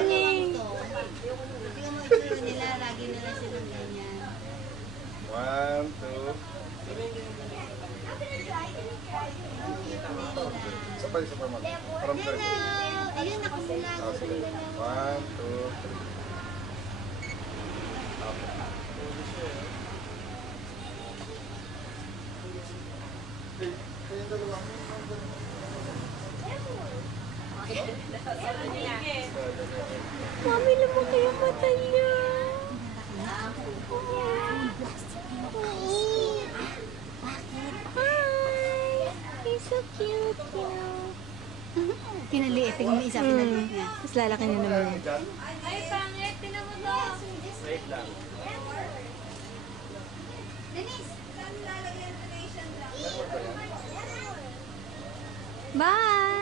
Tingnan mo itsura nila, lagi na lang silang ganyan. 1, 2. Isa pa, ma'am. From Hello! Ayun, ako sila. Ako sila. 1, 2, 3. Mami, lumaki yung mata niya. Hi! He's so cute, Kinaliit. Tingnan mo isa, kinaliit niya. Mas lalaki na naman yan. Ay, pangit. Tingnan mo to. Wait lang. Denise! Bye!